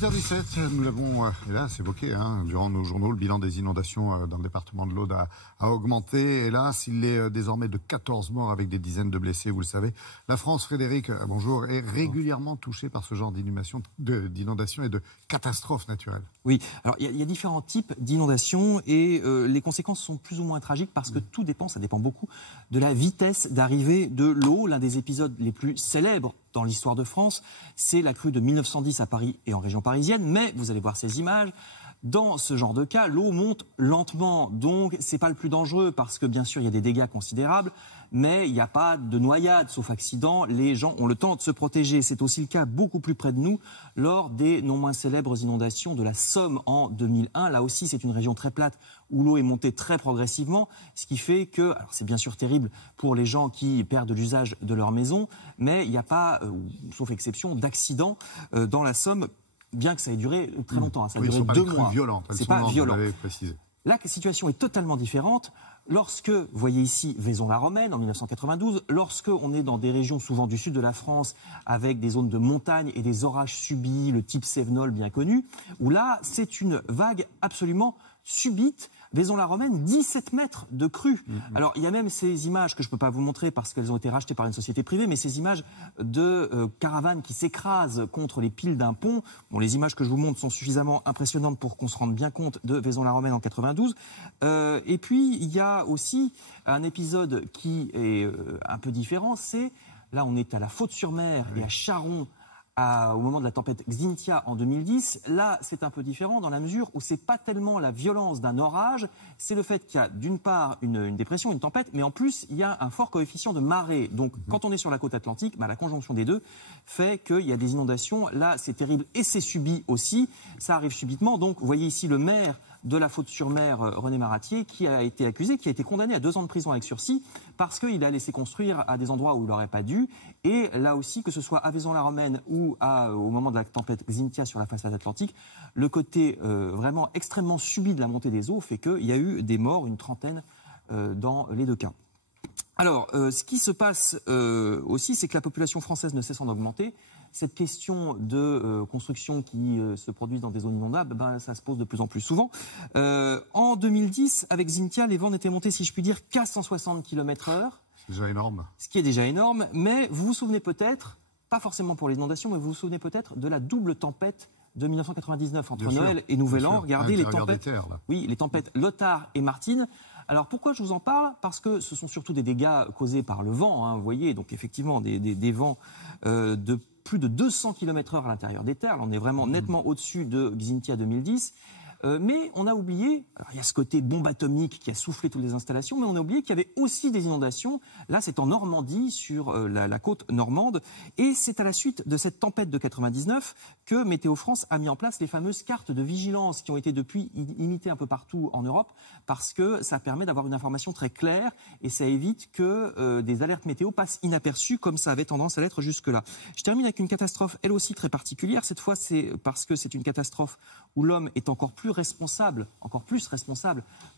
8h17, nous l'avons, hélas, évoqué durant nos journaux. Le bilan des inondations dans le département de l'Aude a augmenté. Hélas, il est désormais de 14 morts avec des dizaines de blessés, vous le savez. La France, Frédéric, bonjour, est régulièrement touchée par ce genre d'inondations et de catastrophes naturelles. Oui, alors il y a différents types d'inondations et les conséquences sont plus ou moins tragiques parce que tout dépend, ça dépend beaucoup de la vitesse d'arrivée de l'eau. L'un des épisodes les plus célèbres dans l'histoire de France, c'est la crue de 1910 à Paris et en région parisienne, mais vous allez voir ces images. Dans ce genre de cas, l'eau monte lentement, donc c'est pas le plus dangereux parce que bien sûr il y a des dégâts considérables, mais il n'y a pas de noyade sauf accident. Les gens ont le temps de se protéger. C'est aussi le cas beaucoup plus près de nous lors des non moins célèbres inondations de la Somme en 2001. Là aussi, c'est une région très plate où l'eau est montée très progressivement, ce qui fait que, alors c'est bien sûr terrible pour les gens qui perdent l'usage de leur maison, mais il n'y a pas, sauf exception, d'accident dans la Somme. Bien que ça ait duré très longtemps, ça a duré 2 mois. C'est pas violent. Là, la situation est totalement différente. Lorsque, vous voyez ici Vaison-la-Romaine en 1992, lorsque on est dans des régions souvent du sud de la France avec des zones de montagne et des orages subis, le type Cévenol bien connu, où là, c'est une vague absolument subite. Vaison-la-Romaine, 17 mètres de crue. Alors, il y a même ces images que je ne peux pas vous montrer parce qu'elles ont été rachetées par une société privée, mais ces images de caravanes qui s'écrasent contre les piles d'un pont. Bon, les images que je vous montre sont suffisamment impressionnantes pour qu'on se rende bien compte de Vaison-la-Romaine en 92. Et puis, il y a aussi un épisode qui est un peu différent. C'est, là, on est à la Faute-sur-Mer et à Charon, au moment de la tempête Xynthia en 2010, là c'est un peu différent dans la mesure où c'est pas tellement la violence d'un orage, c'est le fait qu'il y a d'une part une dépression, une tempête, mais en plus il y a un fort coefficient de marée. Donc quand on est sur la côte atlantique, la conjonction des deux fait qu'il y a des inondations. Là c'est terrible et c'est subi aussi, ça arrive subitement. Donc vous voyez ici le maire de la Faute-sur-Mer, René Maratier, qui a été accusé, qui a été condamné à 2 ans de prison avec sursis parce qu'il a laissé construire à des endroits où il n'aurait pas dû. Et là aussi, que ce soit à Vaison-la-Romaine ou au moment de la tempête Xynthia sur la façade atlantique, le côté vraiment extrêmement subi de la montée des eaux fait qu'il y a eu des morts, une trentaine dans les 2 cas. Alors, ce qui se passe aussi, c'est que la population française ne cesse d'augmenter. Cette question de construction qui se produisent dans des zones inondables, ça se pose de plus en plus souvent. En 2010, avec Xynthia, les vents n'étaient montés, si je puis dire, qu'à 160 km/h. C'est déjà énorme. Ce qui est déjà énorme, mais vous vous souvenez peut-être, pas forcément pour les inondations, mais vous vous souvenez peut-être de la double tempête de 1999 entre Noël et Nouvel An. Regardez les tempêtes. Oui, les tempêtes Lothar et Martine. Alors pourquoi je vous en parle? Parce que ce sont surtout des dégâts causés par le vent, vous voyez, donc effectivement des vents de plus de 200 km/h à l'intérieur des terres. Là, on est vraiment nettement au-dessus de Xynthia 2010. Mais on a oublié, alors il y a ce côté bombe atomique qui a soufflé toutes les installations, mais on a oublié qu'il y avait aussi des inondations. Là, c'est en Normandie, sur la côte normande. Et c'est à la suite de cette tempête de 99 que Météo France a mis en place les fameuses cartes de vigilance qui ont été depuis imitées un peu partout en Europe, parce que ça permet d'avoir une information très claire et ça évite que des alertes météo passent inaperçues comme ça avait tendance à l'être jusque-là. Je termine avec une catastrophe, elle aussi très particulière. Cette fois, c'est parce que c'est une catastrophe où l'homme est encore plus responsable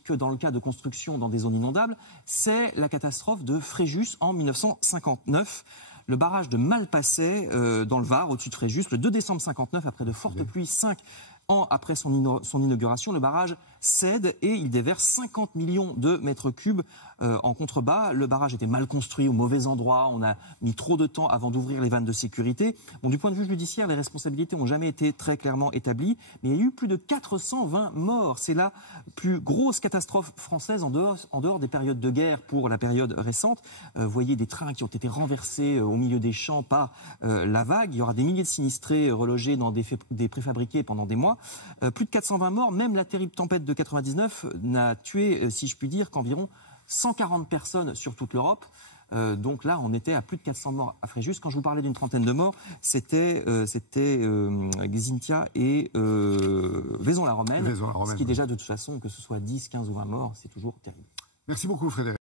que dans le cas de construction dans des zones inondables, c'est la catastrophe de Fréjus en 1959. Le barrage de Malpasset, dans le Var, au-dessus de Fréjus, le 2 décembre 1959, après de fortes pluies, 5 ans après son inauguration, le barrage cède et il déverse 50 millions de mètres cubes en contrebas. Le barrage était mal construit, au mauvais endroit. On a mis trop de temps avant d'ouvrir les vannes de sécurité. Bon, du point de vue judiciaire, les responsabilités n'ont jamais été très clairement établies, mais il y a eu plus de 420 morts. C'est la plus grosse catastrophe française en dehors des périodes de guerre pour la période récente. Vous voyez des trains qui ont été renversés au milieu des champs par la vague. Il y aura des milliers de sinistrés relogés dans des préfabriqués pendant des mois. Plus de 420 morts. Même la terrible tempête de 99 n'a tué, si je puis dire, qu'environ 140 personnes sur toute l'Europe. Donc là, on était à plus de 400 morts à Fréjus. Quand je vous parlais d'une trentaine de morts, c'était Xynthia et Vaison-la-Romaine. Ce qui est déjà, de toute façon, que ce soit 10, 15 ou 20 morts, c'est toujours terrible. Merci beaucoup, Frédéric.